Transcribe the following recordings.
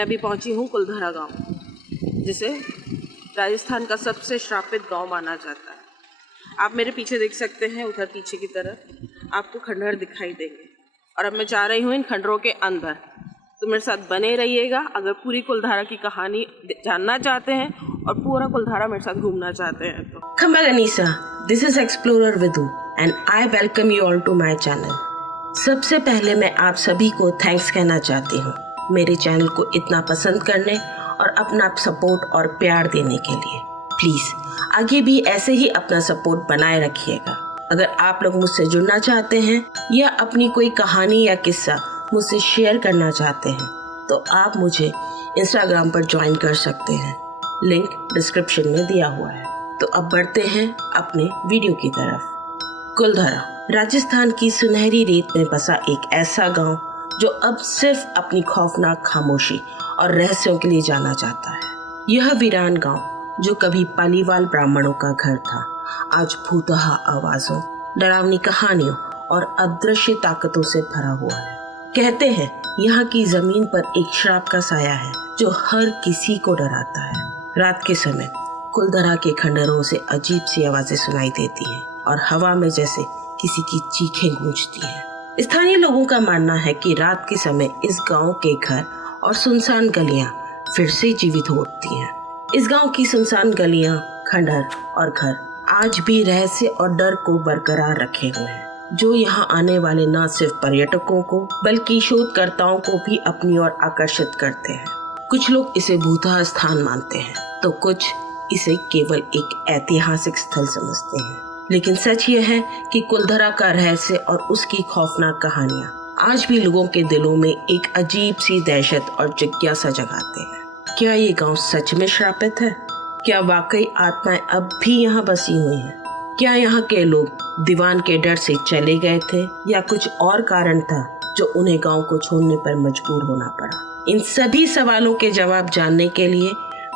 मैं अभी पहुंची हूं कुलधरा गांव, जिसे राजस्थान का सबसे श्रापित गांव माना जाता है। आप मेरे पीछे देख सकते हैं, उधर पीछे की तरफ आपको खंडहर दिखाई देंगे और अब मैं जा रही हूं इन खंडरों के अंदर। तो मेरे साथ बने रहिएगा अगर पूरी कुलधारा की कहानी जानना चाहते हैं और पूरा कुलधारा मेरे साथ घूमना चाहते हैं तो। Khamba Ganesa, this is Explorer Vidhu and I welcome you all to my channel. सबसे पहले मैं आप सभी को थैंक्स कहना चाहती हूँ मेरे चैनल को इतना पसंद करने और अपना सपोर्ट और प्यार देने के लिए। प्लीज़ आगे भी ऐसे ही अपना सपोर्ट बनाए रखिएगा। अगर आप लोग मुझसे जुड़ना चाहते हैं या अपनी कोई कहानी या किस्सा मुझसे शेयर करना चाहते हैं तो आप मुझे इंस्टाग्राम पर ज्वाइन कर सकते हैं, लिंक डिस्क्रिप्शन में दिया हुआ है। तो अब बढ़ते हैं अपने वीडियो की तरफ। कुलधरा राजस्थान की सुनहरी रेत में बसा एक ऐसा गांव जो अब सिर्फ अपनी खौफनाक खामोशी और रहस्यों के लिए जाना जाता है। यह वीरान गांव जो कभी पालीवाल ब्राह्मणों का घर था, आज भूतहा आवाजों, डरावनी कहानियों और अदृश्य ताकतों से भरा हुआ है। कहते हैं यहाँ की जमीन पर एक श्राप का साया है जो हर किसी को डराता है। रात के समय कुलधरा के खंडरों से अजीब सी आवाजें सुनाई देती हैं और हवा में जैसे किसी की चीखें गूंजती हैं। स्थानीय लोगों का मानना है कि रात के समय इस गांव के घर और सुनसान गलियां फिर से जीवित होती हैं। इस गांव की सुनसान गलियां, खंडर और घर आज भी रहस्य और डर को बरकरार रखे हुए हैं, जो यहाँ आने वाले न सिर्फ पर्यटकों को बल्कि शोधकर्ताओं को भी अपनी ओर आकर्षित करते हैं। कुछ लोग इसे भूतहा स्थान मानते हैं तो कुछ इसे केवल एक ऐतिहासिक स्थल समझते हैं। लेकिन सच यह है कि कुलधरा का रहस्य और उसकी खौफनाक कहानियां आज भी लोगों के दिलों में एक अजीब सी दहशत और जिज्ञासा जगाते हैं। क्या ये गांव सच में श्रापित है? क्या वाकई आत्माएं अब भी यहाँ बसी हुई हैं? क्या यहाँ के लोग दीवान के डर से चले गए थे या कुछ और कारण था जो उन्हें गांव को छोड़ने पर मजबूर होना पड़ा? इन सभी सवालों के जवाब जानने के लिए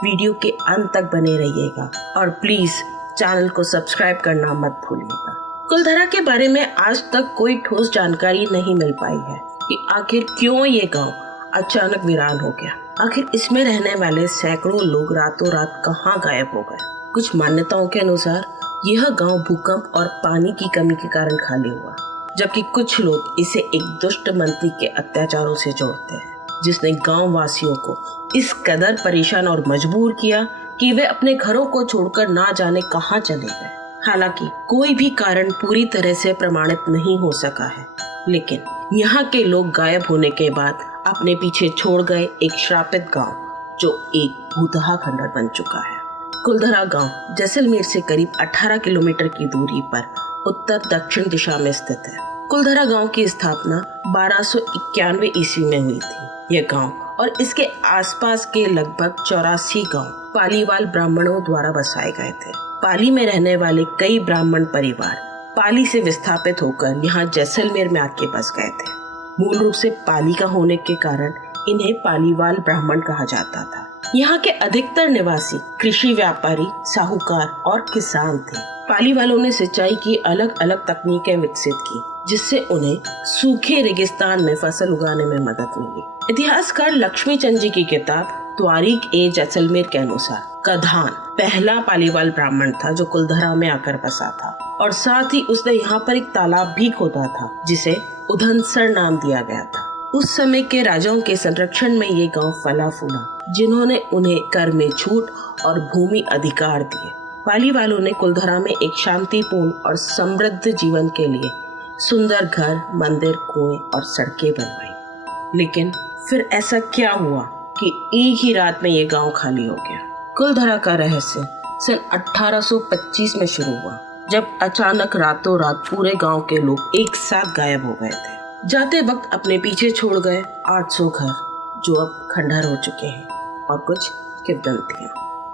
वीडियो के अंत तक बने रहिएगा और प्लीज चैनल को सब्सक्राइब करना मत भूलिएगा। कुलधरा के बारे में आज तक कोई ठोस जानकारी नहीं मिल पाई है कि आखिर क्यों ये गांव अचानक वीरान हो गया। आखिर इसमें रहने वाले सैकड़ों लोग रातों रात कहाँ गायब हो गए। कुछ मान्यताओं के अनुसार यह गांव भूकंप और पानी की कमी के कारण खाली हुआ, जबकि कुछ लोग इसे एक दुष्ट मंत्री के अत्याचारों से जोड़ते हैं, जिसने गांव वासियों को इस कदर परेशान और मजबूर किया कि वे अपने घरों को छोड़कर ना जाने कहां चले गए। हालांकि कोई भी कारण पूरी तरह से प्रमाणित नहीं हो सका है, लेकिन यहाँ के लोग गायब होने के बाद अपने पीछे छोड़ गए एक श्रापित गांव जो एक भूतहा खंडर बन चुका है। कुलधरा गांव जैसलमेर से करीब 18 किलोमीटर की दूरी पर उत्तर दक्षिण दिशा में स्थित है। कुलधरा गांव की स्थापना 1291 ईस्वी में हुई थी। यह गांव और इसके आसपास के लगभग 84 गांव पालीवाल ब्राह्मणों द्वारा बसाए गए थे। पाली में रहने वाले कई ब्राह्मण परिवार पाली से विस्थापित होकर यहाँ जैसलमेर में आके बस गए थे। मूल रूप से पाली का होने के कारण इन्हें पालीवाल ब्राह्मण कहा जाता था। यहाँ के अधिकतर निवासी कृषि व्यापारी, साहूकार और किसान थे। पाली वालों ने सिंचाई की अलग अलग तकनीकें विकसित की, जिससे उन्हें सूखे रेगिस्तान में फसल उगाने में मदद मिली। इतिहासकार लक्ष्मी चंद जी की किताब त्वारीख ए जैसलमेर के अनुसार कधान पहला पालीवाल ब्राह्मण था जो कुलधरा में आकर बसा था और साथ ही उसने यहाँ पर एक तालाब भी खोदा था जिसे उधनसर नाम दिया गया था। उस समय के राजाओं के संरक्षण में ये गांव फला फूला, जिन्होंने उन्हें कर में छूट और भूमि अधिकार दिए। पाली वालों ने कुलधरा में एक शांतिपूर्ण और समृद्ध जीवन के लिए सुंदर घर, मंदिर, कुएं और सड़कें बनवाई। लेकिन फिर ऐसा क्या हुआ कि एक ही रात में ये गांव खाली हो गया? कुलधरा का रहस्य सन 1825 में शुरू हुआ, जब अचानक रातों रात पूरे गांव के लोग एक साथ गायब हो गए थे। जाते वक्त अपने पीछे छोड़ गए 800 घर जो अब खंडहर हो चुके हैं और कुछ किंवदंतियां।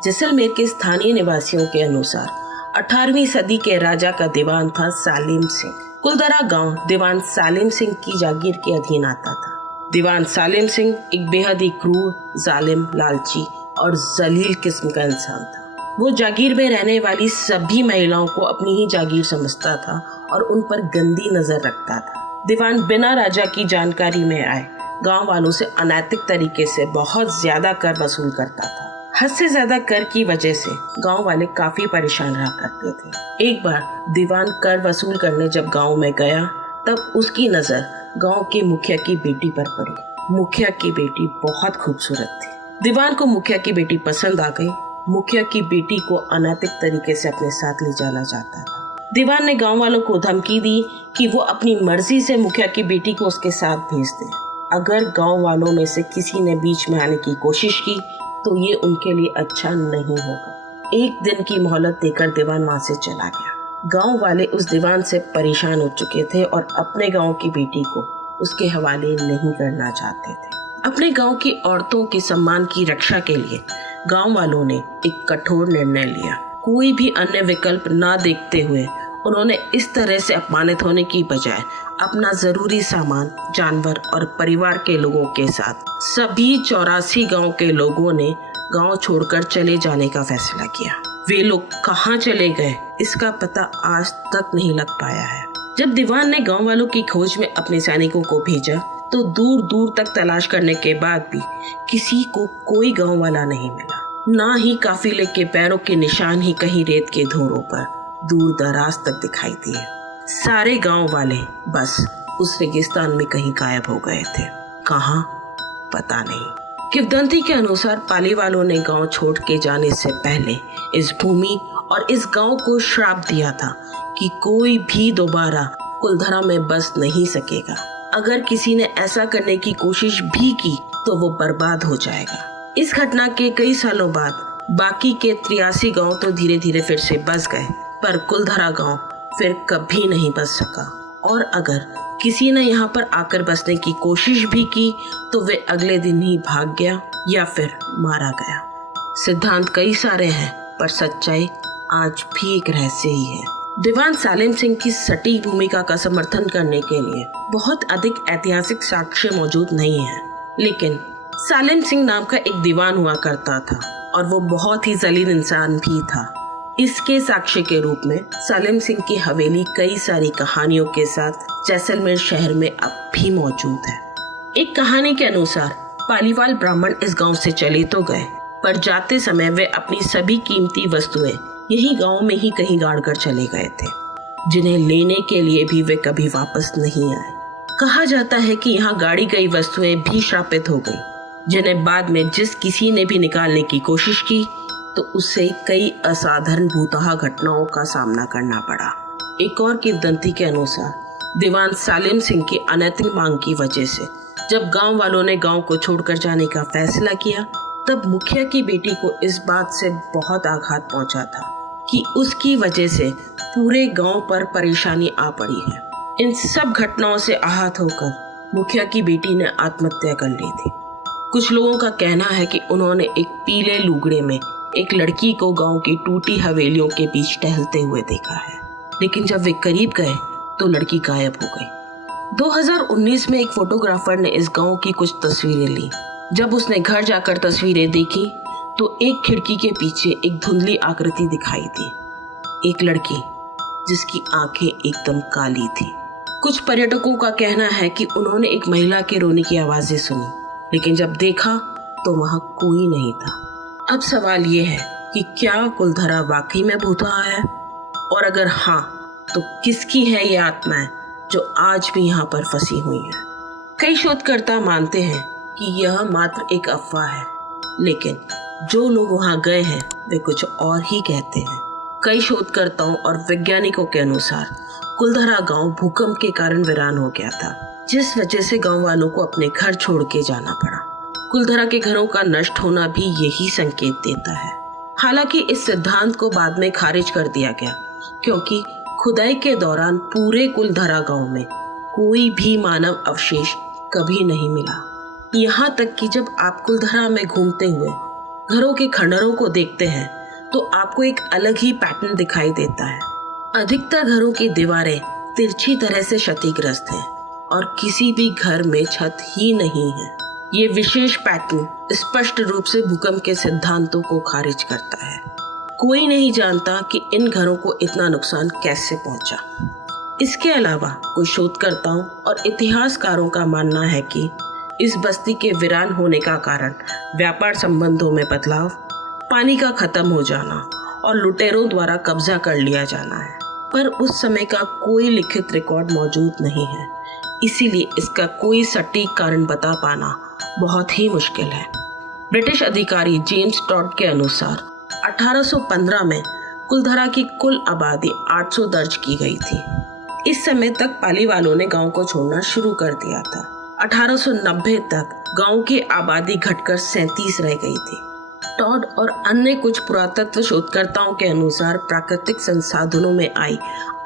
जैसलमेर के स्थानीय निवासियों के अनुसार 18वीं सदी के राजा का दीवान था सालिम सिंह। कुलधरा गांव दीवान सालिम सिंह की जागीर के अधीन आता था। दीवान सालिम सिंह एक बेहद ही क्रूर, जालिम, लालची और जलील किस्म का इंसान था। वो जागीर में रहने वाली सभी महिलाओं को अपनी ही जागीर समझता था और उन पर गंदी नजर रखता था। दीवान बिना राजा की जानकारी में आए गांव वालों से अनैतिक तरीके से बहुत ज्यादा कर वसूल करता था। हद से ज्यादा कर की वजह से गांव वाले काफी परेशान रहा करते थे। एक बार दीवान कर वसूल करने जब गांव में गया तब उसकी नजर गांव के मुखिया की बेटी पर पड़ी। मुखिया की बेटी बहुत खूबसूरत थी। दीवान को मुखिया की बेटी पसंद आ गई। मुखिया की बेटी को अनैतिक तरीके से अपने साथ ले जाना चाहता था। दीवान ने गांव वालों को धमकी दी कि वो अपनी मर्जी से मुखिया की बेटी को उसके साथ भेज दे। अगर गांव वालों में से किसी ने बीच में आने की कोशिश की तो ये उनके लिए अच्छा नहीं होगा। एक दिन की मोहलत देकर दीवान वहां से चला गया। गांव वाले उस दीवान से परेशान हो चुके थे और अपने गांव की बेटी को उसके हवाले नहीं करना चाहते थे। अपने गांव की औरतों के सम्मान की रक्षा के लिए गांव वालों ने एक कठोर निर्णय लिया। कोई भी अन्य विकल्प ना देखते हुए उन्होंने इस तरह से अपमानित होने की बजाय अपना जरूरी सामान, जानवर और परिवार के लोगों के साथ सभी 84 गांव के लोगों ने गांव छोड़कर चले जाने का फैसला किया। वे लोग कहां चले गए इसका पता आज तक नहीं लग पाया है। जब दीवान ने गांव वालों की खोज में अपने सैनिकों को भेजा तो दूर दूर तक तलाश करने के बाद भी किसी को कोई गांव वाला नहीं मिला। ना ही काफिले के पैरों के निशान ही कहीं रेत के धोरों पर दूर दराज तक दिखाई दिए। सारे गांव वाले बस उस रेगिस्तान में कहीं गायब हो गए थे। कहां पता नहीं। किंवदंती के अनुसार पाली वालों ने गांव छोड़ के जाने से पहले इस भूमि और इस गांव को श्राप दिया था कि कोई भी दोबारा कुलधरा में बस नहीं सकेगा। अगर किसी ने ऐसा करने की कोशिश भी की तो वो बर्बाद हो जाएगा। इस घटना के कई सालों बाद बाकी के 83 गांव तो धीरे धीरे फिर से बस गए, पर कुलधरा गांव फिर कभी नहीं बच सका। और अगर किसी ने यहाँ पर आकर बसने की कोशिश भी की तो वे अगले दिन ही भाग गया या फिर मारा गया। सिद्धांत कई सारे हैं पर सच्चाई आज भी एक रहस्य ही है। दीवान सालेम सिंह की सटीक भूमिका का समर्थन करने के लिए बहुत अधिक ऐतिहासिक साक्ष्य मौजूद नहीं है, लेकिन सालेम सिंह नाम का एक दीवान हुआ करता था और वो बहुत ही जलील इंसान भी था। इसके साक्ष्य के रूप में सालेम सिंह की हवेली कई सारी कहानियों के साथ जैसलमेर शहर में अब भी मौजूद है। एक कहानी के अनुसार पालीवाल ब्राह्मण इस गांव से चले तो गए, पर जाते समय वे अपनी सभी कीमती वस्तुएं यही गांव में ही कहीं गाड़ कर चले गए थे, जिन्हें लेने के लिए भी वे कभी वापस नहीं आए। कहा जाता है कि यहाँ गाड़ी गई वस्तुएं भी श्रापित हो गई, जिन्हें बाद में जिस किसी ने भी निकालने की कोशिश की तो उससे कई असाधारण भूतहा घटनाओं का सामना करना पड़ा। एक और किंवदंती के अनुसार दीवान सालेम सिंह की अनैतिक मांग की वजह से जब गांव वालों ने गांव को छोड़कर जाने का फैसला किया तब मुखिया की बेटी को इस बात से बहुत आघात पहुंचा था कि उसकी वजह से पूरे गांव पर परेशानी आ पड़ी है। इन सब घटनाओं से आहत होकर मुखिया की बेटी ने आत्महत्या कर ली थी। कुछ लोगों का कहना है कि उन्होंने एक पीले लुगड़े में एक लड़की को गांव की टूटी हवेलियों के बीच टहलते हुए देखा है, लेकिन जब वे करीब गए तो लड़की गायब हो गई। 2019 में एक फोटोग्राफर ने इस गांव की कुछ तस्वीरें ली। जब उसने घर जाकर तस्वीरें देखी तो एक खिड़की के पीछे एक धुंधली आकृति दिखाई दी, एक लड़की जिसकी आंखें एकदम काली थी। कुछ पर्यटकों का कहना है कि उन्होंने एक महिला के रोने की आवाजें सुनी, लेकिन जब देखा तो वहां कोई नहीं था। अब सवाल ये है कि क्या कुलधरा वाकई में भूतहा है, और अगर हाँ तो किसकी है ये आत्माएं जो आज भी यहाँ पर फंसी हुई हैं। कई शोधकर्ता मानते हैं कि यह मात्र एक अफवाह है, लेकिन जो लोग वहाँ गए हैं वे कुछ और ही कहते हैं। कई शोधकर्ताओं और वैज्ञानिकों के अनुसार कुलधरा गांव भूकंप के कारण वीरान हो गया था, जिस वजह से गांव वालों को अपने घर छोड़ के जाना पड़ा। कुलधरा के घरों का नष्ट होना भी यही संकेत देता है। हालांकि इस सिद्धांत को बाद में खारिज कर दिया गया, क्योंकि खुदाई के दौरान पूरे कुलधरा गांव में कोई भी मानव अवशेष कभी नहीं मिला। यहाँ तक कि जब आप कुलधरा में घूमते हुए घरों के खंडरों को देखते हैं तो आपको एक अलग ही पैटर्न दिखाई देता है। अधिकतर घरों की दीवारें तिरछी तरह से क्षतिग्रस्त हैं और किसी भी घर में छत ही नहीं है। ये विशेष पैटर्न स्पष्ट रूप से भूकंप के सिद्धांतों को खारिज करता है। कोई नहीं जानता कि इन घरों को इतना नुकसान कैसे पहुंचा। इसके अलावा कुछ शोधकर्ताओं और इतिहासकारों का मानना है कि इस बस्ती के वीरान होने का कारण व्यापार संबंधों में बदलाव, पानी का खत्म हो जाना और लुटेरों द्वारा कब्जा कर लिया जाना है। पर उस समय का कोई लिखित रिकॉर्ड मौजूद नहीं है, इसीलिए इसका कोई सटीक कारण बता पाना बहुत ही मुश्किल है। ब्रिटिश अधिकारी जेम्स टॉड के अनुसार 1815 में कुलधरा की कुल आबादी 800 दर्ज की गई थी। इस समय तक पाली वालों ने गांव को छोड़ना शुरू कर दिया था। 1890 तक गांव की आबादी घटकर 37 रह गई थी। टॉड और अन्य कुछ पुरातत्व शोधकर्ताओं के अनुसार प्राकृतिक संसाधनों में आई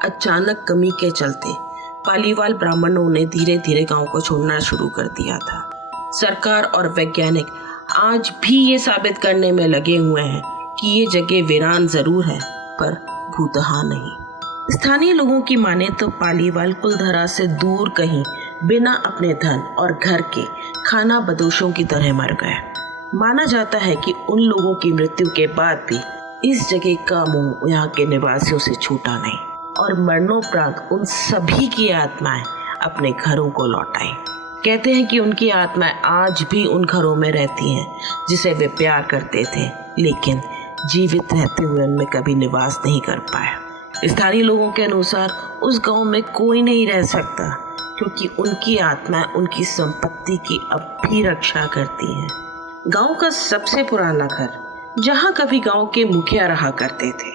अचानक कमी के चलते पालीवाल ब्राह्मणों ने धीरे धीरे गांव को छोड़ना शुरू कर दिया था। सरकार और वैज्ञानिक आज भी ये साबित करने में लगे हुए हैं कि ये जगह वीरान जरूर है पर भूतहा नहीं। स्थानीय लोगों की माने तो पालीवाल कुलधरा से दूर कहीं बिना अपने धन और घर के खाना बदोशों की तरह मर गए। माना जाता है कि उन लोगों की मृत्यु के बाद भी इस जगह का मोह यहाँ के निवासियों से छूटा नहीं और मरणोपरांत उन सभी की आत्माएं अपने घरों को लौट आई। कहते हैं कि उनकी आत्माएं आज भी उन घरों में रहती हैं जिसे वे प्यार करते थे, लेकिन जीवित रहते हुए उनमें कभी निवास नहीं कर पाए। स्थानीय लोगों के अनुसार उस गांव में कोई नहीं रह सकता क्योंकि उनकी आत्मा उनकी संपत्ति की अब भी रक्षा करती है। गांव का सबसे पुराना घर जहां कभी गांव के मुखिया रहा करते थे,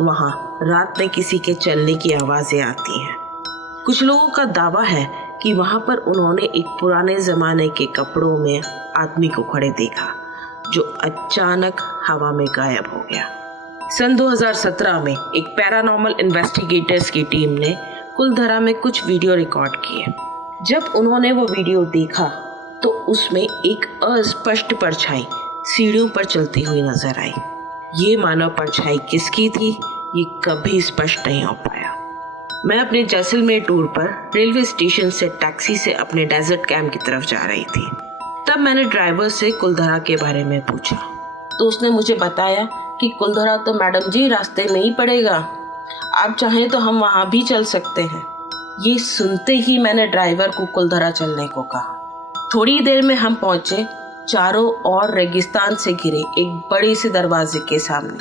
वहां रात में किसी के चलने की आवाजें आती हैं। कुछ लोगों का दावा है कि वहां पर उन्होंने एक पुराने जमाने के कपड़ों में आदमी को खड़े देखा जो अचानक हवा में गायब हो गया। सन 2017 में एक पैरानॉर्मल इन्वेस्टिगेटर्स की टीम ने कुलधरा में कुछ वीडियो रिकॉर्ड किए। जब उन्होंने वो वीडियो देखा तो उसमें एक अस्पष्ट परछाई सीढ़ियों पर चलती हुई नजर आई। ये मानव परछाई किसकी थी ये कभी स्पष्ट नहीं हो पाया। मैं अपने जैसलमेर टूर पर रेलवे स्टेशन से टैक्सी से अपने डेजर्ट कैंप की तरफ जा रही थी। तब मैंने ड्राइवर से कुलधरा के बारे में पूछा तो उसने मुझे बताया कि कुलधरा तो मैडम जी रास्ते में ही पड़ेगा, आप चाहें तो हम वहाँ भी चल सकते हैं। ये सुनते ही मैंने ड्राइवर को कुलधरा चलने को कहा। थोड़ी देर में हम पहुँचे चारों ओर रेगिस्तान से घिरे एक बड़े से दरवाजे के सामने,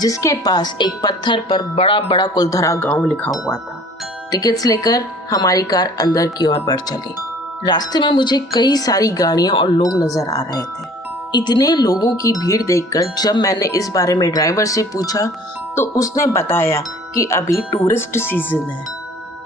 जिसके पास एक पत्थर पर बड़ा बड़ा कुलधरा गांव लिखा हुआ था। टिकट्स लेकर हमारी कार अंदर की ओर बढ़ चली। रास्ते में मुझे कई सारी गाड़ियां और लोग नजर आ रहे थे। इतने लोगों की भीड़ देखकर जब मैंने इस बारे में ड्राइवर से पूछा तो उसने बताया कि अभी टूरिस्ट सीजन है।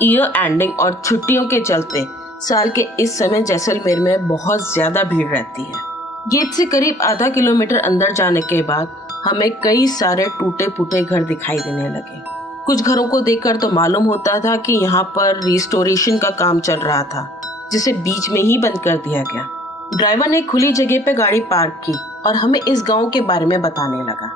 ईयर एंडिंग और छुट्टियों के चलते साल के इस समय जैसलमेर में बहुत ज्यादा भीड़ रहती है। गेट से करीब आधा किलोमीटर अंदर जाने के बाद हमें कई सारे टूटे फूटे घर दिखाई देने लगे। कुछ घरों को देखकर तो मालूम होता था कि यहाँ पर रिस्टोरेशन का काम चल रहा था, जिसे बीच में ही बंद कर दिया गया। ड्राइवर ने खुली जगह पे गाड़ी पार्क की और हमें इस गांव के बारे में बताने लगा।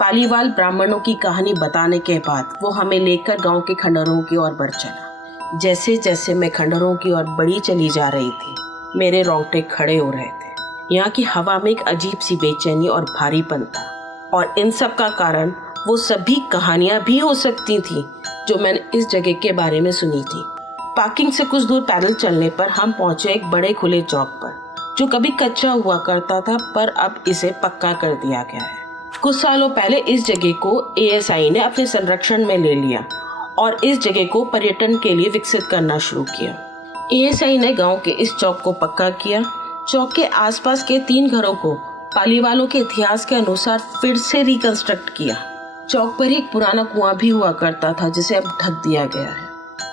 पालीवाल ब्राह्मणों की कहानी बताने के बाद वो हमें लेकर गांव के खंडरों की ओर बढ़ चला। जैसे जैसे मैं खंडरों की ओर बढ़ी चली जा रही थी, मेरे रोंगटे खड़े हो रहे थे। यहाँ की हवा में एक अजीब सी बेचैनी और भारीपन था, और इन सब का कारण वो सभी कहानियाँ भी हो सकती थी जो मैंने इस जगह के बारे में सुनी थी। पार्किंग से कुछ दूर पैदल चलने पर हम पहुंचे एक बड़े खुले चौक पर, जो कभी कच्चा हुआ करता था पर अब इसे पक्का कर दिया गया है। कुछ सालों पहले इस जगह को ASI ने अपने संरक्षण में ले लिया और इस जगह को पर्यटन के लिए विकसित करना शुरू किया। ASI ने गांव के इस चौक को पक्का किया। चौक के आसपास के 3 घरों को पालीवालों के इतिहास के अनुसार फिर से रिकंस्ट्रक्ट किया। चौक पर एक पुराना कुआं भी हुआ करता था जिसे अब ढक दिया गया है।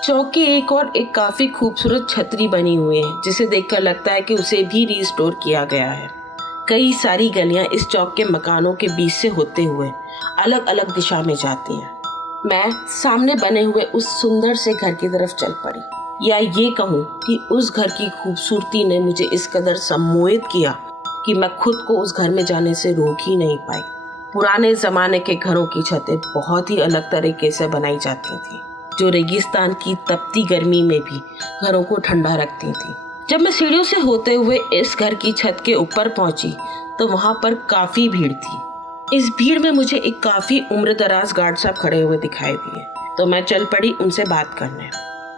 चौक की एक और एक काफी खूबसूरत छतरी बनी हुई है, जिसे देखकर लगता है कि उसे भी रिस्टोर किया गया है। कई सारी गलियां इस चौक के मकानों के बीच से होते हुए अलग अलग दिशा में जाती हैं। मैं सामने बने हुए उस सुंदर से घर की तरफ चल पड़ी, या ये कहूँ कि उस घर की खूबसूरती ने मुझे इस कदर सम्मोहित किया कि मैं खुद को उस घर में जाने से रोक ही नहीं पाई। पुराने जमाने के घरों की छतें बहुत ही अलग तरीके से बनाई जाती थी, जो रेगिस्तान की तपती गर्मी में भी घरों को ठंडा रखती थी। जब मैं सीढ़ियों से होते हुए इस घर की छत के ऊपर पहुंची तो वहां पर काफी भीड़ थी। इस भीड़ में मुझे एक काफी उम्रदराज गार्ड साहब खड़े हुए दिखाई दिए, तो मैं चल पड़ी उनसे बात करने।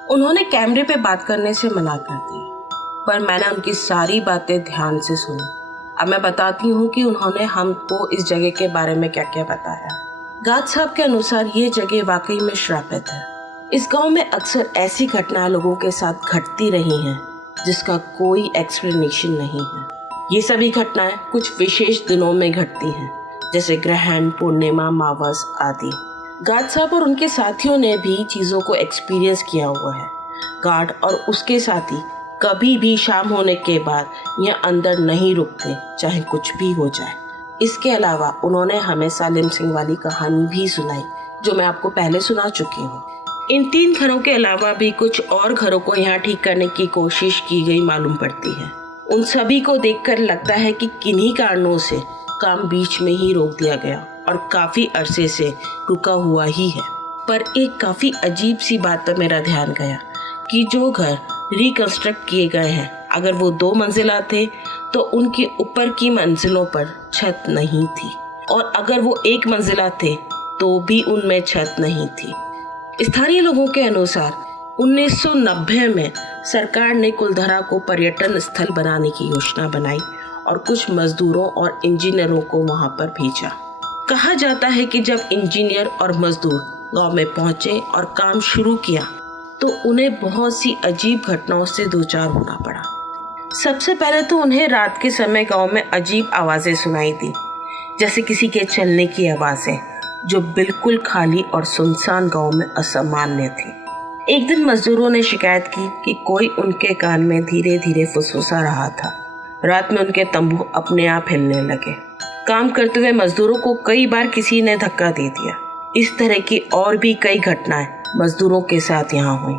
उन्होंने कैमरे पे बात करने से मना कर दिया। पर मैंने उनकी सारी बातें ध्यान से सुनी। अब मैं बताती हूँ कि उन्होंने हमको इस जगह के बारे में क्या क्या बताया। गाद साहब के अनुसार ये जगह वाकई में श्रापित है। इस गांव में अक्सर ऐसी घटनाएं लोगों के साथ घटती रही हैं जिसका कोई एक्सप्लेनेशन नहीं है। ये सभी घटनाएं कुछ विशेष दिनों में घटती हैं, जैसे ग्रहण, पूर्णिमा, मावस आदि। गार्ड साहब और उनके साथियों ने भी चीज़ों को एक्सपीरियंस किया हुआ है। गार्ड और उसके साथी कभी भी शाम होने के बाद यहाँ अंदर नहीं रुकते, चाहे कुछ भी हो जाए। इसके अलावा उन्होंने हमें सालिम सिंह वाली कहानी भी सुनाई, जो मैं आपको पहले सुना चुकी हूँ। इन 3 घरों के अलावा भी कुछ और घरों को यहाँ ठीक करने की कोशिश की गई मालूम पड़ती है। उन सभी को देखकर लगता है कि किन्हीं कारणों से काम बीच में ही रोक दिया गया और काफी अरसे से रुका हुआ ही है। पर एक काफी अजीब सी बात पर मेरा ध्यान गया कि जो घर रिकंस्ट्रक्ट किए गए हैं, अगर वो 2 मंजिला थे तो उनके ऊपर की मंजिलों पर छत नहीं थी, और अगर वो 1 मंजिला थे तो भी उनमें छत नहीं थी। स्थानीय लोगों के अनुसार 1990 में सरकार ने कुलधरा को पर्यटन स्थल बनाने की योजना बनाई और कुछ मजदूरों और इंजीनियरों को वहां पर भेजा। कहा जाता है कि जब इंजीनियर और मजदूर गांव में पहुंचे और काम शुरू किया तो उन्हें बहुत सी अजीब घटनाओं से दो चार होना पड़ा। सबसे पहले तो उन्हें रात के समय गांव में अजीब आवाज़ें सुनाई दी, जैसे किसी के चलने की आवाज़ें, जो बिल्कुल खाली और सुनसान गांव में असामान्य थी। एक दिन मजदूरों ने शिकायत की कि कोई उनके कान में धीरे धीरे फुसफुसा रहा था। रात में उनके तंबू अपने आप हिलने लगे। काम करते हुए मजदूरों को कई बार किसी ने धक्का दे दिया। इस तरह की और भी कई घटनाएं मजदूरों के साथ यहाँ हुई।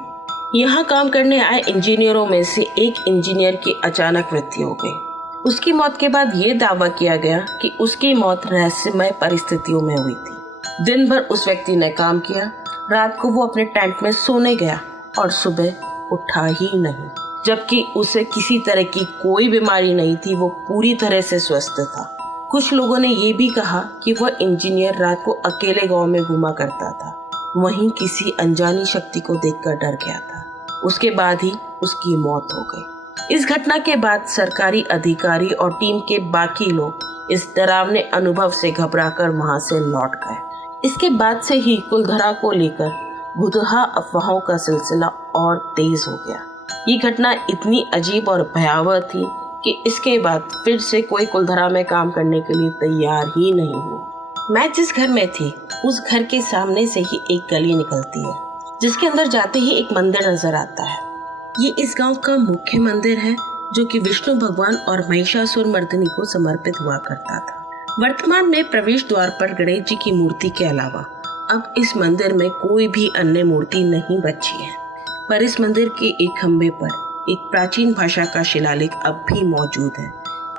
यहाँ काम करने आए इंजीनियरों में से एक इंजीनियर की अचानक मृत्यु हो गई। उसकी मौत के बाद ये दावा किया गया कि उसकी मौत रहस्यमय परिस्थितियों में हुई थी। दिन भर उस व्यक्ति ने काम किया, रात को वो अपने टेंट में सोने गया और सुबह उठा ही नहीं, जबकि उसे किसी तरह की कोई बीमारी नहीं थी। वो पूरी तरह से स्वस्थ था। कुछ लोगों ने ये भी कहा कि वह इंजीनियर रात को अकेले गांव में घूमा करता था, वहीं किसी अनजानी शक्ति को देखकर डर गया था। उसके बाद ही उसकी मौत हो गई। इस घटना के बाद सरकारी अधिकारी और टीम के बाकी लोग इस डरावने अनुभव से घबराकर वहां से लौट गए। इसके बाद से ही कुलधरा को लेकर भुतहा अफवाहों का सिलसिला और तेज हो गया। ये घटना इतनी अजीब और भयावह थी कि इसके बाद फिर से कोई कुलधरा में काम करने के लिए तैयार ही नहीं हुआ। मैं जिस घर में थी उस घर के सामने से ही एक गली निकलती है, जिसके अंदर जाते ही एक मंदिर नजर आता है। ये इस गांव का मुख्य मंदिर है, जो कि विष्णु भगवान और महिषासुर मर्दिनी को समर्पित हुआ करता था। वर्तमान में प्रवेश द्वार पर गणेश जी की मूर्ति के अलावा अब इस मंदिर में कोई भी अन्य मूर्ति नहीं बची है, पर इस मंदिर के एक खंभे पर एक प्राचीन भाषा का शिलालेख अब भी मौजूद है,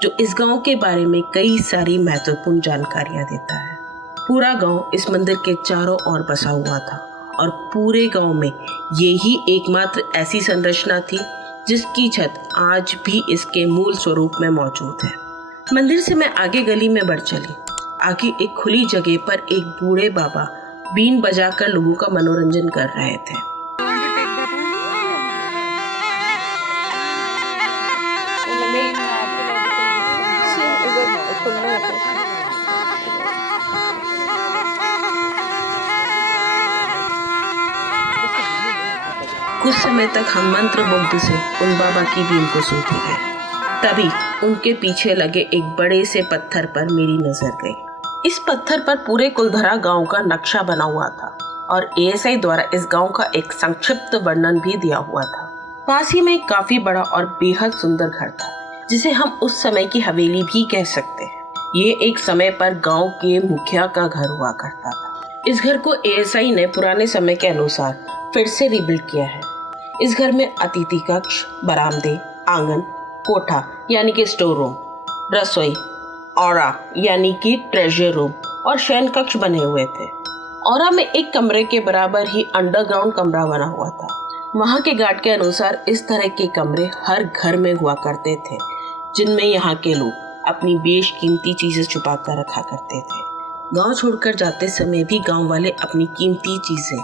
जो इस गांव के बारे में कई सारी महत्वपूर्ण जानकारियां देता है। पूरा गांव इस मंदिर के चारों ओर बसा हुआ था और पूरे गांव में यही एकमात्र ऐसी संरचना थी जिसकी छत आज भी इसके मूल स्वरूप में मौजूद है। मंदिर से मैं आगे गली में बढ़ चली। आगे एक खुली जगह पर एक बूढ़े बाबा बीन बजाकर लोगों का मनोरंजन कर रहे थे। कुछ समय तक हम मंत्र मुग्ध से उन बाबा की बीन को सुनते रहे। तभी उनके पीछे लगे एक बड़े से पत्थर पर मेरी नजर गई। इस पत्थर पर पूरे कुलधरा गांव का नक्शा बना हुआ था और एएसआई द्वारा इस गांव का एक संक्षिप्त वर्णन भी दिया हुआ था। पास ही में एक काफी बड़ा और बेहद सुंदर घर था, जिसे हम उस समय की हवेली भी कह सकते हैं। ये एक समय पर गांव के मुखिया का घर हुआ करता था। इस घर को एएसआई ने पुराने समय के अनुसार फिर से रिबिल्ड किया है। इस घर में अतिथि कक्ष, बरामदे, आंगन, कोठा यानी कि स्टोर रूम, रसोई, औरा यानी कि ट्रेजर रूम और शयन कक्ष बने हुए थे। औरा में एक कमरे के बराबर ही अंडरग्राउंड कमरा बना हुआ था। वहाँ के गार्ड के अनुसार इस तरह के कमरे हर घर में हुआ करते थे, जिनमें यहाँ के लोग अपनी बेशकीमती चीजें छुपा कर रखा करते थे। गांव छोड़कर जाते समय भी गांव वाले अपनी कीमती चीजें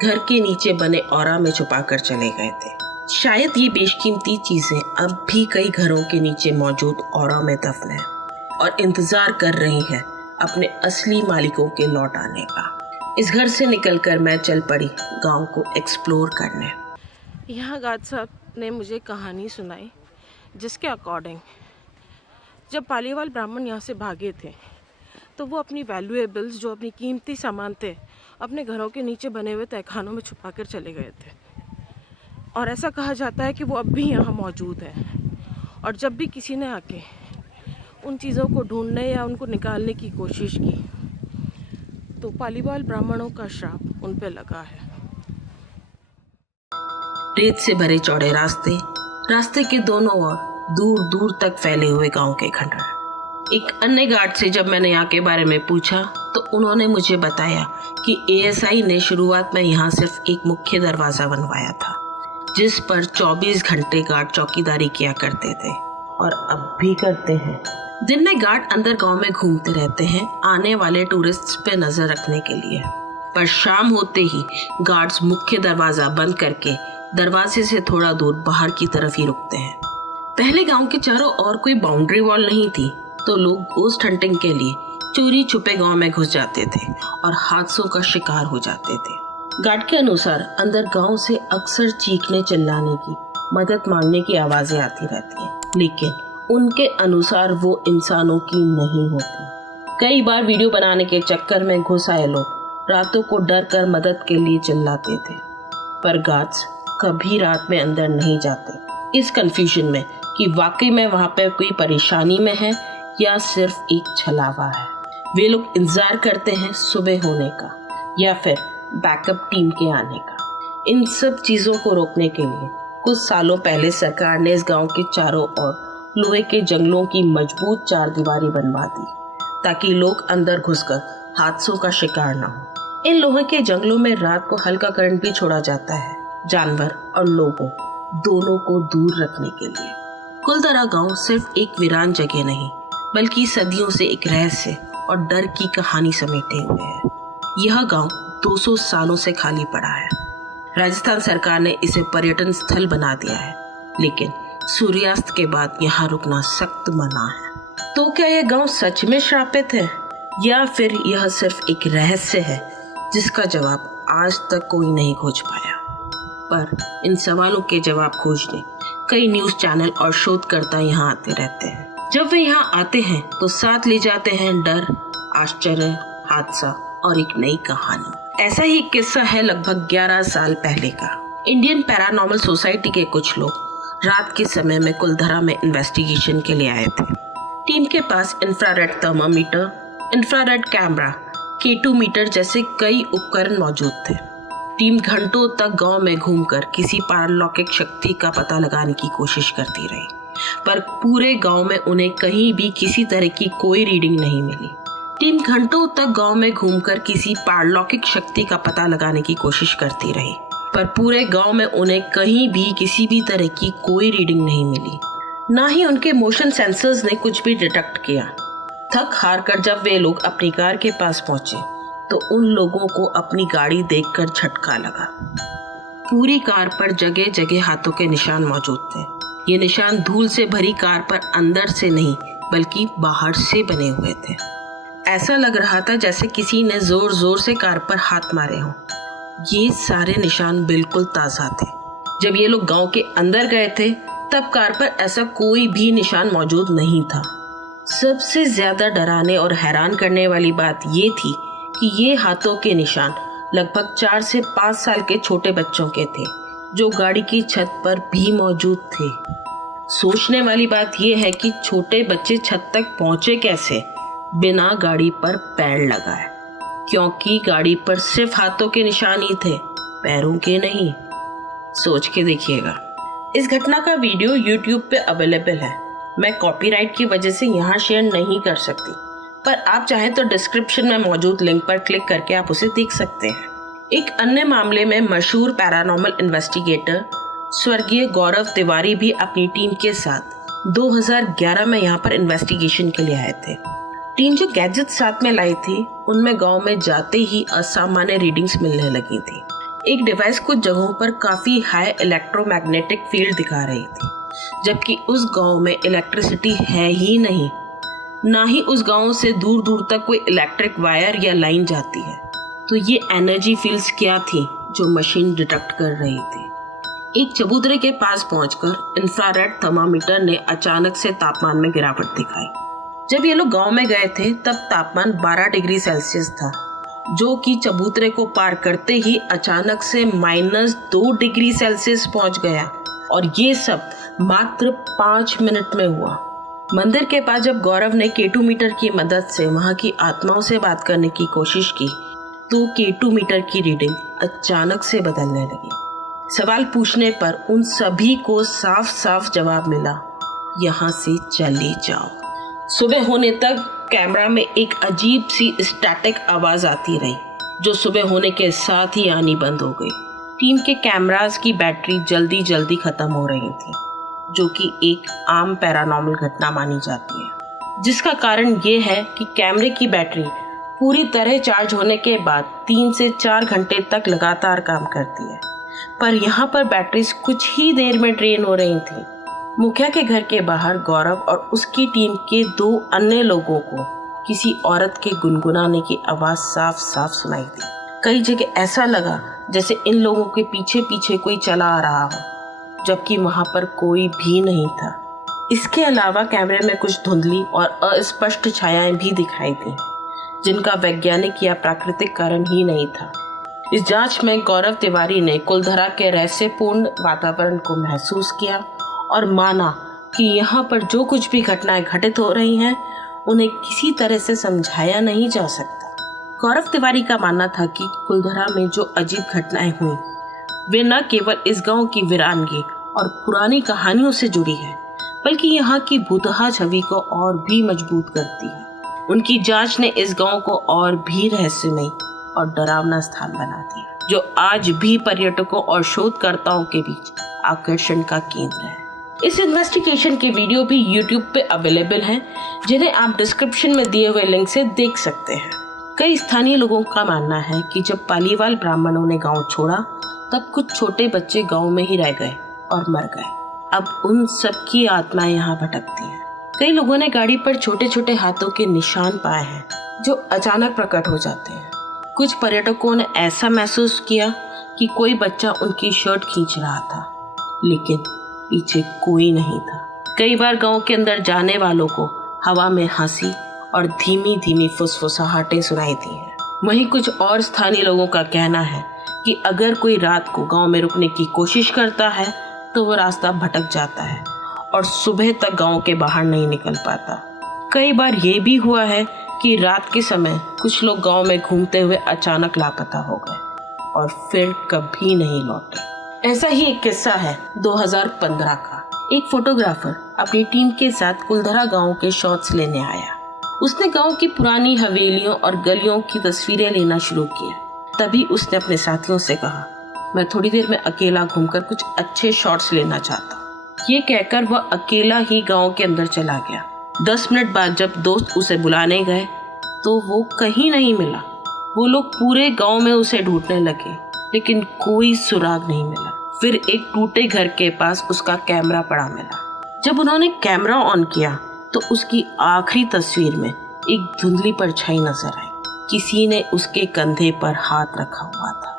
घर के नीचे बने औरा में छुपा कर चले गए थे। शायद ये बेशकीमती चीजें अब भी कई घरों के नीचे मौजूद औरों में दफन है और इंतजार कर रही हैं अपने असली मालिकों के लौट आने का। इस घर से निकलकर मैं चल पड़ी गांव को एक्सप्लोर करने। यहाँ गार्ड साहब ने मुझे कहानी सुनाई जिसके अकॉर्डिंग जब पालीवाल ब्राह्मण यहाँ से भागे थे तो वो अपनी वैल्यूएबल्स, जो अपनी कीमती सामान थे, अपने घरों के नीचे बने हुए तहखानों में छुपा कर चले गए थे। और ऐसा कहा जाता है कि वो अब भी यहाँ मौजूद हैं। और जब भी किसी ने आके उन चीज़ों को ढूंढने या उनको निकालने की कोशिश की तो पालीवाल ब्राह्मणों का श्राप उन पे लगा है। रेत से भरे चौड़े रास्ते के दोनों ओर दूर दूर तक फैले हुए गांव के खंडहर। एक अन्य गार्ड से जब मैंने यहाँ के बारे में पूछा तो उन्होंने मुझे बताया कि एएसआई ने शुरुआत में यहाँ सिर्फ एक मुख्य दरवाज़ा बनवाया था जिस पर 24 घंटे गार्ड चौकीदारी किया करते थे और अब भी करते हैं। दिन में गार्ड अंदर गांव में घूमते रहते हैं आने वाले टूरिस्ट्स पे नजर रखने के लिए, पर शाम होते ही गार्ड्स मुख्य दरवाजा बंद करके दरवाजे से थोड़ा दूर बाहर की तरफ ही रुकते हैं। पहले गांव के चारों ओर कोई बाउंड्री वॉल नहीं थी तो लोग घोस्ट हंटिंग के लिए चोरी छुपे गांव में घुस जाते थे और हादसों का शिकार हो जाते थे। गार्ड के अनुसार अंदर गांव से अक्सर चीखने चिल्लाने की, मदद मांगने की आवाजें आती रहती हैं, लेकिन उनके अनुसार वो इंसानों की नहीं होती। कई बार वीडियो बनाने के चक्कर में घुस आए लोग रातों को डर कर मदद के लिए चिल्लाते थे, पर गार्ड्स कभी रात में अंदर नहीं जाते, इस कंफ्यूजन में कि वाकई में वहाँ पे कोई परेशानी में है या सिर्फ एक छलावा है। वे लोग इंतजार करते हैं सुबह होने का या फिर बैकअप टीम के आने का। इन सब चीज़ों को रोकने के लिए कुछ सालों पहले सरकार ने इस गांव के चारों ओर लोहे के जंगलों की मजबूत चारदीवारी बनवा दी ताकि लोग अंदर घुसकर हादसों का शिकार न हो। इन लोहे के जंगलों में रात को हल्का करंट भी छोड़ा जाता है जानवर और लोगों दोनों को दूर रखने के लिए। कुलधरा गांव सिर्फ एक वीरान जगह नहीं बल्कि सदियों से एक रहस्य और डर की कहानी समेटे हुए है। यह गांव 200 सालों से खाली पड़ा है। राजस्थान सरकार ने इसे पर्यटन स्थल बना दिया है, लेकिन सूर्यास्त के बाद यहाँ रुकना सख्त मना है। तो क्या यह गांव सच में श्रापित है या फिर यह सिर्फ एक रहस्य है जिसका जवाब आज तक कोई नहीं खोज पाया? पर इन सवालों के जवाब खोजने कई न्यूज़ चैनल और शोधकर्ता यहाँ आते रहते हैं। जब वे यहाँ आते हैं तो साथ ले जाते हैं डर, आश्चर्य, हादसा और एक नई कहानी। ऐसा ही किस्सा है लगभग 11 साल पहले का। इंडियन पैरानॉर्मल सोसाइटी के कुछ लोग रात के समय में कुलधरा में इन्वेस्टिगेशन के लिए आए थे। टीम के पास infrared thermometer, infrared camera, K2 meter जैसे कई उपकरण मौजूद थे। टीम घंटों तक गांव में घूमकर किसी पारलौकिक शक्ति का पता लगाने की कोशिश करती रही, पर पूरे गांव में उन्हें कहीं भी किसी तरह की कोई रीडिंग नहीं मिली। टीम घंटों तक गांव में घूमकर किसी पारलौकिक शक्ति का पता लगाने की कोशिश करती रही, पर पूरे गांव में उन्हें कहीं भी किसी भी तरह की कोई रीडिंग नहीं मिली। ना ही उनके मोशन सेंसर्स ने कुछ भी डिटेक्ट किया। थक हार कर जब वे लोग अपनी कार के पास पहुंचे तो उन लोगों को अपनी गाड़ी देखकर झटका लगा। पूरी कार पर जगह जगह हाथों के निशान मौजूद थे। ये निशान धूल से भरी कार पर अंदर से नहीं बल्कि बाहर से बने हुए थे। ऐसा लग रहा था जैसे किसी ने जोर जोर से कार पर हाथ मारे हों। ये सारे निशान बिल्कुल ताज़ा थे। जब ये लोग गांव के अंदर गए थे तब कार पर ऐसा कोई भी निशान मौजूद नहीं था। सबसे ज़्यादा डराने और हैरान करने वाली बात ये थी कि ये हाथों के निशान लगभग 4 से 5 साल के छोटे बच्चों के थे जो गाड़ी की छत पर भी मौजूद थे। सोचने वाली बात यह है कि छोटे बच्चे छत तक पहुंचे कैसे बिना गाड़ी पर पैर लगाए, क्योंकि गाड़ी पर सिर्फ हाथों के निशान ही थे, पैरों के नहीं। सोच के देखिएगा। इस घटना का वीडियो YouTube पे अवेलेबल है। मैं कॉपीराइट की वजह से यहाँ शेयर नहीं कर सकती, पर आप चाहें तो डिस्क्रिप्शन में मौजूद लिंक पर क्लिक करके आप उसे देख सकते हैं। एक अन्य मामले में मशहूर पैरानॉर्मल इन्वेस्टिगेटर स्वर्गीय गौरव तिवारी भी अपनी टीम के साथ 2011 में यहाँ पर इन्वेस्टिगेशन के लिए आए थे। टीम जो गैजेट साथ में लाई थी उनमें गांव में जाते ही असामान्य रीडिंग्स मिलने लगी थी। एक डिवाइस कुछ जगहों पर काफ़ी हाई इलेक्ट्रोमैग्नेटिक फील्ड दिखा रही थी, जबकि उस गांव में इलेक्ट्रिसिटी है ही नहीं, ना ही उस गांव से दूर दूर तक कोई इलेक्ट्रिक वायर या लाइन जाती है। तो ये एनर्जी फील्ड्स क्या थी जो मशीन डिटेक्ट कर रही थी? एक चबूतरे के पास पहुंचकर इंफ्रारेड थर्मामीटर ने अचानक से तापमान में गिरावट दिखाई। जब ये लोग गांव में गए थे तब तापमान 12 डिग्री सेल्सियस था, जो कि चबूतरे को पार करते ही अचानक से -2 डिग्री सेल्सियस पहुंच गया, और ये सब मात्र 5 मिनट में हुआ। मंदिर के पास जब गौरव ने K2 मीटर की मदद से वहां की आत्माओं से बात करने की कोशिश की तो K2 मीटर की रीडिंग अचानक से बदलने लगी। सवाल पूछने पर उन सभी को साफ साफ जवाब मिला, यहाँ से चले जाओ। सुबह होने तक कैमरा में एक अजीब सी स्टैटिक आवाज आती रही, जो सुबह होने के साथ ही आनी बंद हो गई। टीम के कैमरास की बैटरी जल्दी जल्दी खत्म हो रही थी, जो कि एक आम पैरानॉर्मल घटना मानी जाती है, जिसका कारण ये है कि कैमरे की बैटरी पूरी तरह चार्ज होने के बाद 3 से 4 घंटे तक लगातार काम करती है। पर यहाँ पर बैटरीज कुछ ही देर में ड्रेन हो रही थी। मुखिया के घर के बाहर गौरव और उसकी टीम के 2 अन्य लोगों को किसी औरत के गुनगुनाने की आवाज़ साफ साफ सुनाई दी। कई जगह ऐसा लगा जैसे इन लोगों के पीछे पीछे कोई चला आ रहा हो, जबकि वहाँ पर कोई भी नहीं था। इसके अलावा कैमरे में कुछ धुंधली और अस्पष्ट छायाएं भी दिखाई दी, जिनका वैज्ञानिक या प्राकृतिक कारण ही नहीं था। इस जांच में गौरव तिवारी ने कुलधरा के रहस्यपूर्ण वातावरण को महसूस किया और माना कि यहाँ पर जो कुछ भी घटनाएं घटित हो रही हैं, उन्हें किसी तरह से समझाया नहीं जा सकता। गौरव तिवारी का मानना था कि कुलधरा में जो अजीब घटनाएं हुई, वे न केवल इस गांव की वीरानगी और पुरानी कहानियों से जुड़ी है, बल्कि यहाँ की भूतहा छवि को और भी मजबूत करती है। उनकी जांच ने इस गांव को और भी रहस्यमय और डरावना स्थान बना दिया, जो आज भी पर्यटकों और शोधकर्ताओं के बीच आकर्षण का केंद्र है। इस इन्वेस्टिगेशन के वीडियो भी YouTube पे अवेलेबल हैं, जिन्हें आप डिस्क्रिप्शन में दिए हुए लिंक से देख सकते हैं। कई स्थानीय लोगों का मानना है कि जब पालीवाल ब्राह्मणों ने गांव छोड़ा, तब कुछ छोटे बच्चे गांव में ही रह गए और मर गए। अब उन सब की आत्माएं यहाँ भटकती हैं। कई लोगों ने गाड़ी पर छोटे छोटे हाथों के निशान पाए हैं, जो अचानक प्रकट हो जाते हैं। कुछ पर्यटकों ने ऐसा महसूस किया कि कोई बच्चा उनकी शर्ट खींच रहा था, लेकिन पीछे कोई नहीं था। कई बार गांव के अंदर जाने वालों को हवा में हंसी और धीमी धीमी फुसफुसाहटें सुनाई दी हैं। वहीं कुछ और स्थानीय लोगों का कहना है कि अगर कोई रात को गांव में रुकने की कोशिश करता है तो वो रास्ता भटक जाता है और सुबह तक गांव के बाहर नहीं निकल पाता। कई बार ये भी हुआ है कि रात के समय कुछ लोग गांव में घूमते हुए अचानक लापता हो गए और फिर कभी नहीं लौटे। ऐसा ही एक किस्सा है 2015 का। एक फोटोग्राफर अपनी टीम के साथ कुलधरा गांव के शॉट्स लेने आया। उसने गांव की पुरानी हवेलियों और गलियों की तस्वीरें लेना शुरू किया। तभी उसने अपने साथियों से कहा, मैं थोड़ी देर में अकेला घूमकर कुछ अच्छे शॉट्स लेना चाहता हूँ। ये कहकर वह अकेला ही गांव के अंदर चला गया। 10 मिनट बाद जब दोस्त उसे बुलाने गए तो वो कहीं नहीं मिला। वो लोग पूरे गांव में उसे ढूंढने लगे, लेकिन कोई सुराग नहीं मिला। फिर एक टूटे घर के पास उसका कैमरा पड़ा मिला। जब उन्होंने कैमरा ऑन किया तो उसकी आखिरी तस्वीर में एक धुंधली परछाई नजर आई। किसी ने उसके कंधे पर हाथ रखा हुआ था।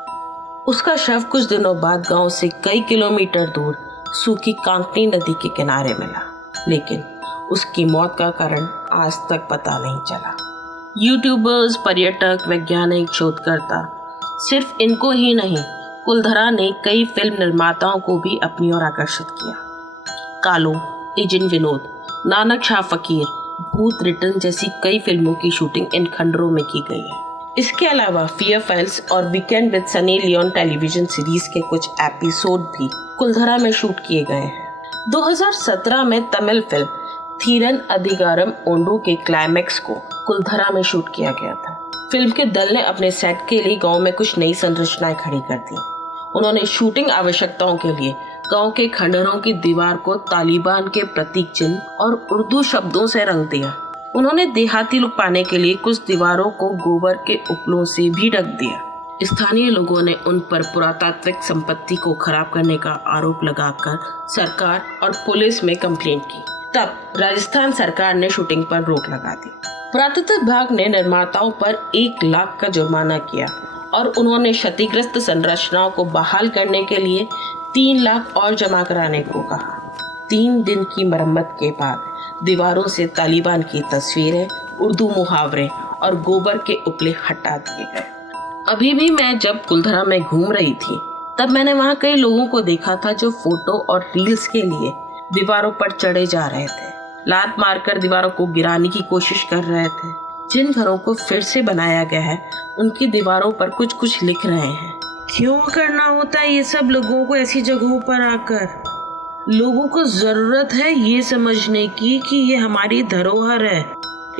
उसका शव कुछ दिनों बाद गांव से कई किलोमीटर दूर सूखी कांकनी नदी के किनारे मिला, लेकिन उसकी मौत का कारण आज तक पता नहीं चला। यूट्यूबर्स, पर्यटक, वैज्ञानिक, शोधकर्ता, सिर्फ इनको ही नहीं, कुलधरा ने कई फिल्म निर्माताओं को भी अपनी ओर आकर्षित किया। कालो, एजेंट विनोद, नानक शाह फकीर, भूत रिटर्न जैसी कई फिल्मों की शूटिंग इन खंडरों में की गई है। इसके अलावा फियर फाइल्स और weekend with Sunny Leone television series के कुछ एपिसोड भी कुलधरा में शूट किए गए हैं। 2017 में तमिल फिल्म थीरन अधिकारम ओंडू के क्लाइमैक्स को कुलधरा में शूट किया गया था। फिल्म के दल ने अपने सेट के लिए गांव में कुछ नई संरचनाएं खड़ी कर दी। उन्होंने शूटिंग आवश्यकताओं के लिए गांव के खंडरों की दीवार को तालिबान के प्रतीक चिन्ह और उर्दू शब्दों से रंग दिया। उन्होंने देहाती लुक पाने के लिए कुछ दीवारों को गोबर के उपलों से भी ढक दिया। स्थानीय लोगों ने उन पर पुरातात्विक संपत्ति को खराब करने का आरोप लगाकर सरकार और पुलिस में कंप्लेंट की। तब राजस्थान सरकार ने शूटिंग पर रोक लगा दी। पुरातत्व विभाग ने निर्माताओं पर 1 लाख का जुर्माना किया और उन्होंने क्षतिग्रस्त संरचनाओं को बहाल करने के लिए 3 लाख और जमा कराने को कहा। 3 दिन की मरम्मत के बाद दीवारों से तालिबान की तस्वीरें, उर्दू मुहावरे और गोबर के उपले हटा दिए गए। अभी भी मैं जब कुलधरा में घूम रही थी तब मैंने वहाँ कई लोगों को देखा था जो फोटो और रील्स के लिए दीवारों पर चढ़े जा रहे थे, लात मारकर दीवारों को गिराने की कोशिश कर रहे थे। जिन घरों को फिर से बनाया गया है उनकी दीवारों पर कुछ लिख रहे हैं। क्यों करना होता है ये सब लोगों को ऐसी जगहों पर आकर? लोगों को जरूरत है ये समझने की कि ये हमारी धरोहर है,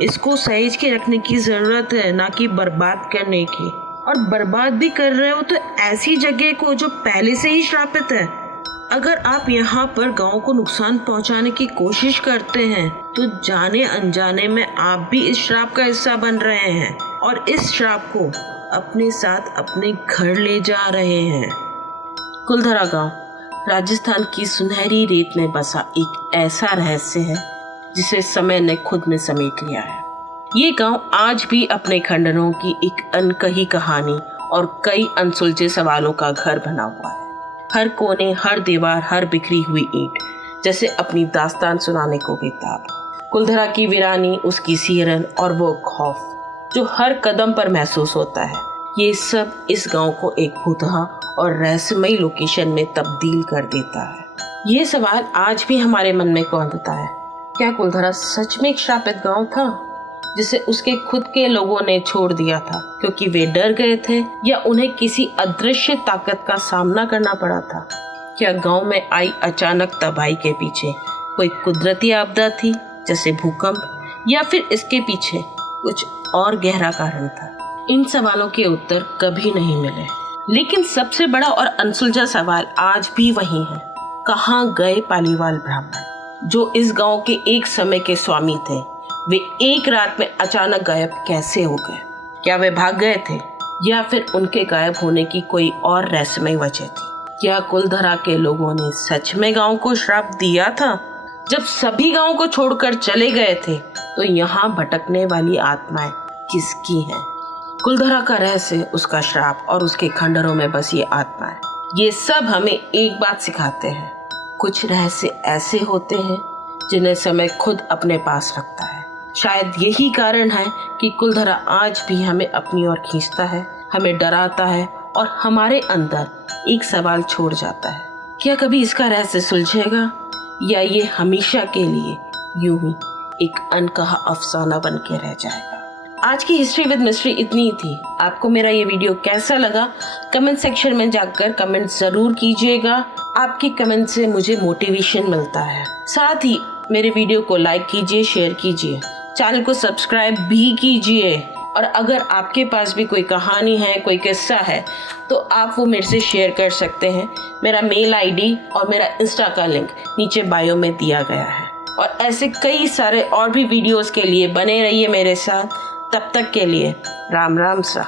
इसको सहेज के रखने की जरूरत है, ना कि बर्बाद करने की। और बर्बाद भी कर रहे हो तो ऐसी जगह को जो पहले से ही श्रापित है। अगर आप यहाँ पर गांव को नुकसान पहुँचाने की कोशिश करते हैं तो जाने अनजाने में आप भी इस श्राप का हिस्सा बन रहे हैं और इस श्राप को अपने साथ अपने घर ले जा रहे हैं। कुलधरा गांव राजस्थान की सुनहरी रेत में बसा एक ऐसा रहस्य है जिसे समय ने खुद में समेट लिया है। ये गांव आज भी अपने खंडरों की एक अनकही कहानी और कई अनसुलझे सवालों का घर बना हुआ है। हर कोने, हर दीवार, हर बिखरी हुई ईंट जैसे अपनी दास्तान सुनाने को बेताब। कुलधरा की वीरानी, उसकी सिहरन और वो खौफ जो हर कदम पर महसूस होता है, ये सब इस गांव को एक भूतहा और रहस्यमयी लोकेशन में तब्दील कर देता है। ये सवाल आज भी हमारे मन में कौंधता है। क्या कुलधरा सच में एक श्रापित गांव था जिसे उसके खुद के लोगों ने छोड़ दिया था क्योंकि वे डर गए थे, या उन्हें किसी अदृश्य ताकत का सामना करना पड़ा था? क्या गांव में आई अचानक तबाही के पीछे कोई कुदरती आपदा थी जैसे भूकंप, या फिर इसके पीछे कुछ और गहरा कारण था? इन सवालों के उत्तर कभी नहीं मिले, लेकिन सबसे बड़ा और अनसुलझा सवाल आज भी वही है। कहाँ गए पालीवाल ब्राह्मण जो इस गांव के एक समय के स्वामी थे? वे एक रात में अचानक गायब कैसे हो गए? क्या वे भाग गए थे या फिर उनके गायब होने की कोई और रहस्यमय वजह थी? क्या कुलधरा के लोगों ने सच में गांव को श्राप दिया था? जब सभी गांव को छोड़कर चले गए थे तो यहाँ भटकने वाली आत्माएं किसकी हैं? कुलधरा का रहस्य, उसका श्राप और उसके खंडरों में बसी आत्माएं, ये सब हमें एक बात सिखाते हैं। कुछ रहस्य ऐसे होते हैं जिन्हें समय खुद अपने पास रखता है। शायद यही कारण है कि कुलधरा आज भी हमें अपनी ओर खींचता है, हमें डराता है और हमारे अंदर एक सवाल छोड़ जाता है। क्या कभी इसका रहस्य सुलझेगा या ये हमेशा के लिए यूं ही एक अनकहा अफसाना बन के रह जाएगा? आज की हिस्ट्री विद मिस्ट्री इतनी ही थी। आपको मेरा ये वीडियो कैसा लगा कमेंट सेक्शन में जाकर कमेंट जरूर कीजिएगा। आपके कमेंट से मुझे मोटिवेशन मिलता है। साथ ही मेरे वीडियो को लाइक कीजिए, शेयर कीजिए, चैनल को सब्सक्राइब भी कीजिए। और अगर आपके पास भी कोई कहानी है, कोई किस्सा है तो आप वो मेरे से शेयर कर सकते हैं। मेरा मेल आईडी और मेरा इंस्टा का लिंक नीचे बायो में दिया गया है। और ऐसे कई सारे और भी वीडियोस के लिए बने रहिए मेरे साथ। तब तक के लिए राम राम सा।